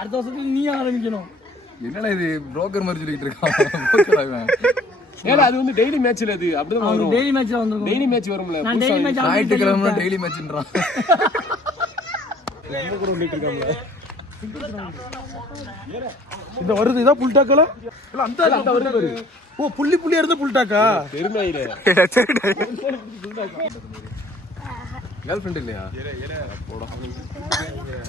அடுத்த வருஷத்துக்கு நீ ஆரம்பிக்கணும். என்னடா இது புரோக்கர் மாதிரி சொல்லிட்டு இருக்கான். ஏல அது வந்து டெய்லி மேட்ச்ல அது அப்படிதான் வரும். டெய்லி மேட்ச்ல வந்துரும். டெய்லி மேட்ச் வரும்ல. நான் டெய்லி மேட்ச் ஞாயிற்றுக்கிழமை டெய்லி மேட்ச்ன்றான். ரொம்ப கூட ஓடிட்டு இருக்காங்க. இந்த வருது இதான் புல் டாக்கல இல்ல அந்த வருது. ஓ புள்ளி புள்ளியா இருந்த புல் டாக்கா பெருமையில கேர்ள் ஃப்ரெண்ட் இல்லையா?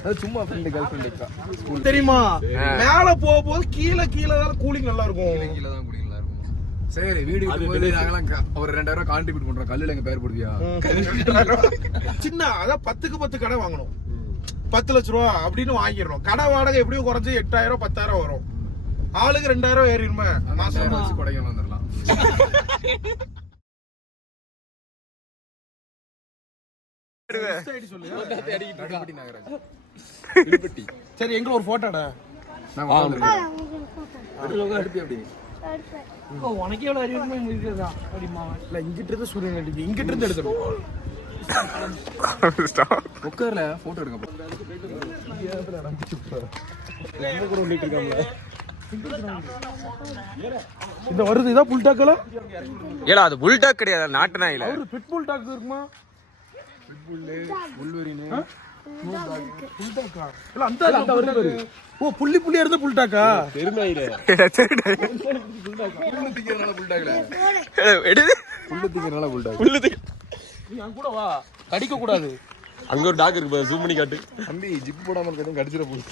அது சும்மா ஃப்ரெண்ட் கேர்ள் ஃப்ரெண்ட் தெரியுமா? மேல போகும்போது கீழே தான் கூலிங் நல்லா இருக்கும். கீழ தான் குடிங்களா இருக்கும். சரி வீடியோ போய் நாங்கலாம் ஒரு 2000 கான்ட்ரிபியூட் பண்றோம். கல்லுல எங்க பேர் போடுவியா? சின்ன அதான் 10க்கு 10 கடை வாங்கணும். 10 லட்சம் ரூபா அப்படின்னு வாங்கிடணும். கடை வாடகை எப்படியும் குறைஞ்சு 8000 10,000 வரும். ஆளுக்கு 2000 ஏறிடுமே. மாசம் வச்சு கொடைக்கானல் வந்துடலாம். சரி எங்க ஒரு போட்டோடா உனக்கு எவ்வளவு அறிவு இருக்குமோ எங்களுக்கு இருக்குதா? அப்படிமா இல்ல இங்கிட்ட இருந்து சூரியன் அடிக்கு இங்கிட்ட இருந்து எடுக்கணும். உட்கார்ல போட்டோ எடுக்க கூட ஓடிட்டு இருக்காங்க. இந்த வருது இதான் புல் டாக்கல ஏல அது புல் டாக் கிடையாது, நாட்டு நாயில. ஒரு பிட் புல் டாக் இருக்குமா? இல்ல அந்த வருது. ஓ புள்ளி புள்ளியா இருந்த புல் டாக்கா பெருமையில புல்லு திக்கிறனால புல்டாகல. எடுது புல்லு திக்கிறனால புல்டாக. புல்லுது. நீ அங்க கூட வா, கடிக்க கூடாது. அங்க ஒரு டாக் இருக்கு, ஜூம் பண்ணி காட்டு. தம்பி ஜிப் போடாம இருக்கட்டும், கடிச்சிட போகுது.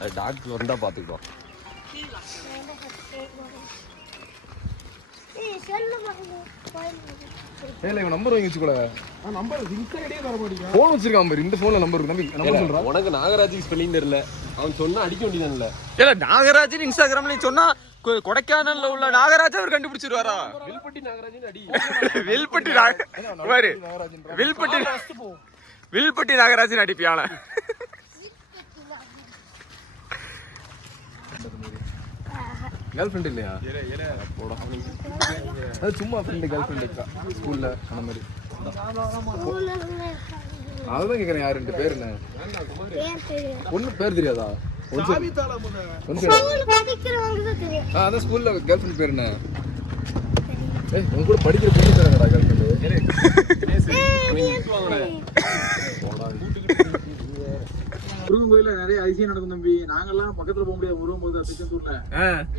அது டாக் வந்தா பாத்துக்கலாம். ஏல இவன் நம்பர் வாங்கி வச்சுக்கோல. நம்பர் இன்ஸ்டாகிராம்லயே தர மாட்டீங்க. போன் வச்சிருக்கான் பாரு. இந்த போன்ல நம்பர் இருக்கு. தம்பி நம்பர் சொல்றா. உனக்கு நாகராஜுக்கு ஸ்பெல்லிங் தெரியல, அவன் சொன்னா அடிக்க வேண்டியதான்ல. ஏல நாகராஜன் இன்ஸ்டாகிராம்ல சொன்னா கொடைக்கானல்ல உள்ள நாகராஜ் அவர் கண்டுபிடிச்சிருவாரா? வில்பட்டி நாகராஜன் அடி. வில்பட்டி பாரு, வில்பட்டி நாகராஜன் அடிப்பியால. கேர்ள் ஃப்ரெண்ட் இல்லையா? போடா. அது சும்மா ஃப்ரெண்ட் கேர்ள் ஃப்ரெண்ட் ஸ்கூல்ல அந்த மாதிரி. அதுதான் கேக்குறேன். யார் ரெண்டு பேர் என்ன? ஒண்ணு பேர் தெரியாதா? அதான் ஸ்கூல்ல கேர்ள் ஃப்ரெண்ட் பேர் என்ன? ஏய் உங்க கூட படிக்கிற பொண்ணு பேர் என்னடா கேர்ள் ஃப்ரெண்ட்? முருகன் கோயில நிறைய அதிசயம் நடக்கும் தம்பி. நாங்கெல்லாம் பக்கத்துல போக முடியாது. முருகன் கோயில் திருச்செந்தூர்ல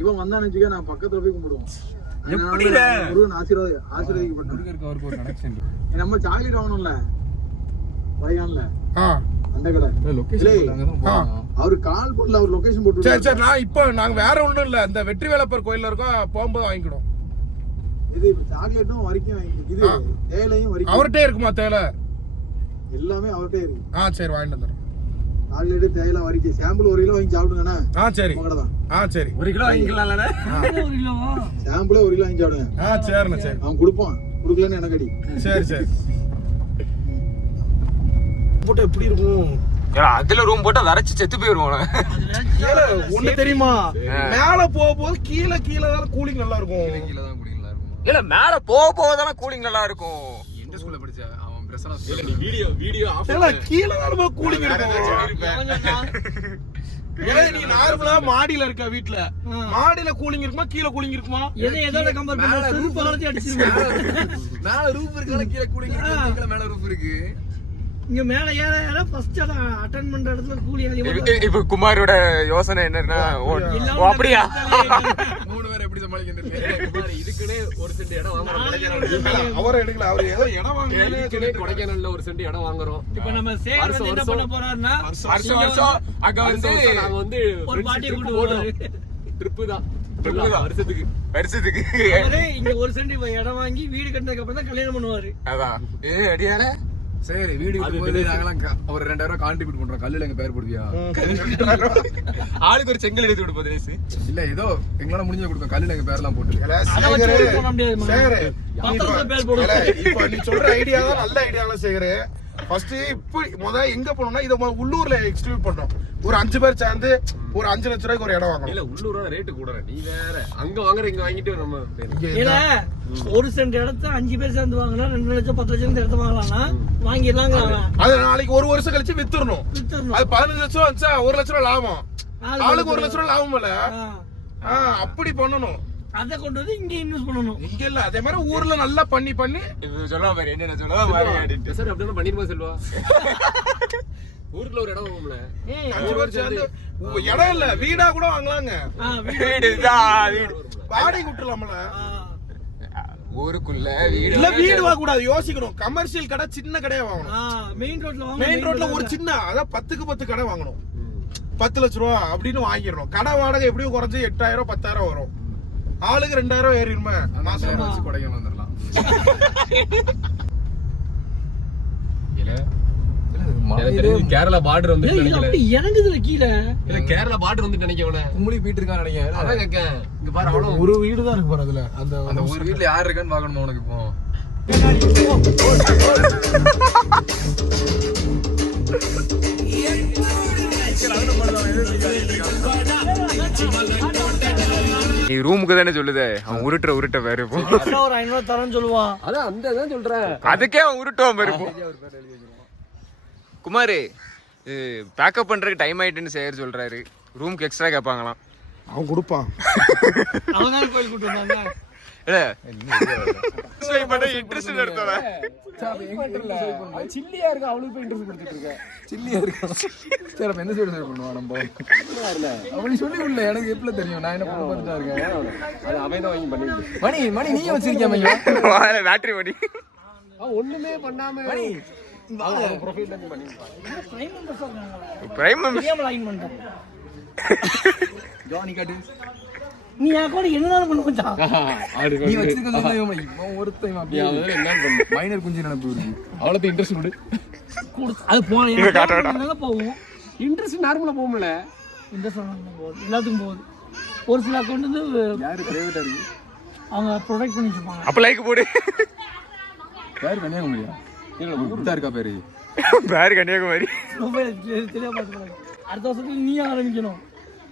இவன் வந்தான்னு வச்சுக்க, நான் பக்கத்துல போய் கும்பிடுவோம். முருகன் ஆசீர்வாதிக்கப்பட்டோம். நம்ம சாக்லேட் வாங்கணும்ல கொடைக்கானல்ல அந்த கடை. அவரு கால் பண்ணல, அவர் லொகேஷன் போட்டு. சரி சரி, நான் இப்போ நாங்க வேற ஒண்ணும் இல்ல, இந்த வெற்றி வேலப்பர் கோயில்ல இருக்கோம், போகும்போது வாங்கிக்கிடும். இது சாக்லேட்டும் வரைக்கும் வாங்கிக்கிடும். இது தேயிலையும் வரைக்கும் அவர்கிட்டே இருக்குமா? தேயிலை எல்லாமே அவர்கிட்டே இருக்கு. சரி வாங்கிட்டு வந்துடுறோம். சாக்லேட் தேயிலை வரைக்கும் சாம்பிள் 1 கிலோ வாங்கி சாப்பிடுங்கண்ணா. சரி சரி 1 கிலோ வாங்கிக்கலாம்ல. சாம்பிளே 1 கிலோ வாங்கி சாப்பிடுங்க. சரிண்ணா சரி. அவன் கொடுப்பான், கொடுக்கலன்னு எனக்கு அடி. சரி சரி. போட்டோ எப்படி இருக்கும்? அதுல ரூம் போட்டா வரைச்சு செத்து போயிருவோம். ஒண்ணு தெரியுமா? மேல போகும்போது கீழே தான் கூலிங் நல்லா இருக்கும். கீழ தான் குடிங்களா இருக்கும். இல்ல மேல போக தானே கூலிங் நல்லா இருக்கும். எந்த ஸ்கூல்ல படிச்ச? அவன் பிரசனா நீ வீடியோ ஆஃப் இல்ல கீழே தான் கூலிங் இருக்கும். நீ நார்மலா மாடியில இருக்க வீட்ல, மாடியில கூலிங் இருக்குமா கீழே கூலிங் இருக்குமா? எதோட கம்பேர் பண்ணா ரூப் வளர்ச்சி அடிச்சிருவாங்க. மேல ரூஃப் இருக்குல, கீழ கூலிங் இருக்கு. கீழ மேல ரூஃப் இருக்கு. இங்க மேல ஏற ஃபர்ஸ்ட் அட்டெண்ட் பண்ற இடத்துல கூலி அதிகமா. இப்ப குமாரோட யோசனை என்னன்னா, அப்படியா 3 பேர் எப்படி சமாளிக்கிறது? இதுக்குனே 1 சென்ட் இடம் வாங்குறோம். அவரை எடுக்கல, அவர் ஏதோ இடம் இதுக்குனே கொடைக்கானல்ல 1 சென்ட் இடம் வாங்குறோம். இப்ப நம்ம சேகர் வந்து என்ன பண்ண போறாருன்னா, வருஷம் அங்க வந்து நாங்க வந்து ஒரு பாட்டியை கூட்டு போறாரு. ட்ரிப் தான் வருஷத்துக்கு. அவரே இங்க 1 சென்ட் இடம் வாங்கி வீடு கட்டினதுக்கு அப்புறம் தான் கல்யாணம் பண்ணுவாரு. அதான் அடியானே. சரி வீடியோ போய் நாங்கலாம் ஒரு 2000 கான்ட்ரிபியூட் பண்றோம். கல்லுல எங்க பேர் போடுவியா? ஆளுக்கு ஒரு செங்கல் எடுத்து கொடுப்போம் தினேஷ். இல்ல ஏதோ எங்களால முடிஞ்ச கொடுப்போம். கல்லுல எங்க பேர்லாம் போட்டு. அத வச்சு பண்ண முடியாது. சேகரே, பத்தத்துல பேர் போடுங்க. இப்ப நீ சொல்ற ஐடியா தான் நல்ல ஐடியால சேகரே. ஃபர்ஸ்ட் இப்படி எங்க போனோம்னா இதை உள்ளூர்ல எக்ஸ்டிரிபியூட் பண்ணோம். ஒரு 5 பேர் சேர்ந்து ஒரு 5 லட்சம் ரூபாய்க்கு ஒரு இடம் வாங்கணும். இல்ல உள்ளூரோட ரேட்டு கூட நீ வேற அங்க வாங்குற இங்க வாங்கிட்டு நம்ம இல்ல ஒரு சென்ட் இடத்த 5 பேர் சேர்ந்து வாங்கினா 2 லட்சம் 10 லட்சம் இடத்த வாங்கலாம்னா வாங்கிடலாங்க. அது நாளைக்கு ஒரு வருஷம் கழிச்சு வித்துறணும். அது 15 லட்சம் ரூபா வச்சா 1 லட்சம் ரூபா லாபம், ஆளுக்கு 1 லட்சம் ரூபா லாபம் இல்ல. அப்படி பண்ணணும். அதை கொண்டு வந்து இங்க இன்வெஸ்ட் பண்ணணும். இங்க இல்ல அதே மாதிரி ஊர்ல நல்லா பண்ணி சொல்லுவா பாரு என்ன சொல்லுவா சார் அப்படின்னா பண்ணிருமா செல்வா. ஊருக்குள்ள ஒரு இடம் வாங்கும்ல 5 பேர் சேர்ந்து இடம் இல்ல வீடா கூட வாங்கலாங்க. வாடகை விட்டுலாம்ல. ஊருக்குள்ள இல்ல வீடு வாங்க கூடாது, யோசிக்கணும். கமர்ஷியல் கடை சின்ன கடையா வாங்கணும். மெயின் ரோட்ல ஒரு சின்ன அதான் 10க்கு 10 கடை வாங்கணும். 10 லட்சம் ரூபா அப்படின்னு வாங்கிடணும். கடை வாடகை எப்படியும் குறைஞ்சு 8000 10,000 வரும். ஆளுக்கு 2000 ஏறிடுமே மாசம். வச்சு கொடைக்கானல் வந்துடலாம். கேரளா பார்டர் வந்து இறங்குதுல கீழே. இல்ல கேரளா பார்டர் வந்து நினைக்கவன கும்பலி போயிட்டு இருக்கான்னு நினைக்கிறேன். அதான் கேட்கேன். இங்க பாரு அவ்வளவு ஒரு வீடு தான் இருக்கு பாரு அதுல. அந்த ஒரு வீட்டுல யார் இருக்கான்னு பாக்கணுமா உனக்கு இப்போ? நீ ரூமுக்கு தானே சொல்லுதே, அவன் உருட்ட வேற இப்போ ஒரு 500 தரேன்னு சொல்லுவான். அதான் அந்த தான் சொல்றேன். அதுக்கே அவன் உருட்டுவான் பாரு இப்போ. குமார் பேக்கப் பண்றதுக்கு டைம் ஆயிட்டுன்னு சேர் சொல்றாரு. ரூமுக்கு எக்ஸ்ட்ரா கேட்பாங்களாம். அவன் கொடுப்பான். அவங்க கோயில் கூட்டு வந்தாங்க. சில்லியா இருக்கு அவளுக்கு போய் இன்ட்ரெஸ்ட் கொடுத்துட்டு இருக்கேன். சில்லியா இருக்கா? சரி அப்ப எந்த சைடு பண்ணுவான் நம்ம? அவனுக்கு சொல்லி உள்ள எனக்கு எப்படி தெரியும்? நான் என்ன பண்ண பார்த்துட்டா இருக்கேன். அது அவன் தான் வாங்கி பண்ணிட்டு மணி நீ வச்சிருக்கியாம பேட்டரி மணி ஒண்ணுமே பண்ணாம மணி பிரைம் ஜானி காட்டு. நீ என் கூட என்னதான் பண்ண கொஞ்சம் நீ வச்சிருக்கிறது ஒருத்தன் அப்படியே மைனர் குஞ்சு நினைப்பு இருக்கு. அவ்வளவு இன்ட்ரெஸ்ட் கொடு. அது போன போவோம். இன்ட்ரெஸ்ட் நார்மலா போகும்ல. இன்ட்ரெஸ்ட் போகுது, எல்லாத்துக்கும் போகுது. ஒரு சில அக்கௌண்ட் வந்து யாரு பிரைவேட்டா இருக்கு அவங்க ப்ரொடெக்ட் பண்ணி வச்சிருப்பாங்க. அப்ப லைக் போடு. யாரு கன்னியாகுமரியா? இதா இருக்கா பேரு பேரு கன்னியாகுமரி. தெரிய பார்த்து அடுத்த வருஷத்துக்கு நீ ஆரம்பிக்கணும்.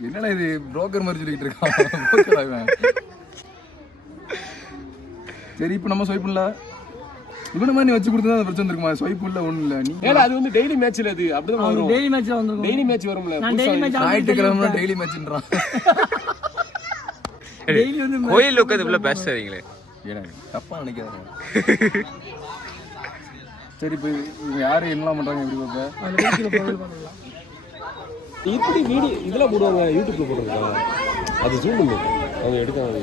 என்னடா இது புரோக்கர் மாதிரி சொல்லிட்டு இருக்கான். சரி இப்ப நம்ம ஸ்வைப் பண்ணல இவன மாதிரி வச்சு கொடுத்தா அந்த பிரச்சனை இருக்குமா? ஸ்வைப் இல்ல ஒண்ணு இல்ல. நீ அது வந்து டெய்லி மேட்ச்ல அது அப்படிதான் வரும். டெய்லி மேட்ச்ல வந்துரும். டெய்லி மேட்ச் வரும்ல. நான் டெய்லி மேட்ச் ஞாயிற்றுக்கிழமை டெய்லி மேட்ச்ன்றான். டெய்லி வந்து கோயில் உட்காந்துக்குள்ள பேசாதீங்களே. ஏன்னா தப்பா நினைக்காதீங்க. சரி இப்போ இவங்க யாரு என்னலாம் பண்றாங்க எப்படி பார்ப்ப? அந்த வீடியோல ப்ரொவைட் பண்ணலாம். இப்படி வீடியோ இதெல்லாம் போடுவாங்க யூடியூப்ல போடுறாங்க. அது ஜூம் பண்ணு. அவங்க எடுக்காங்க.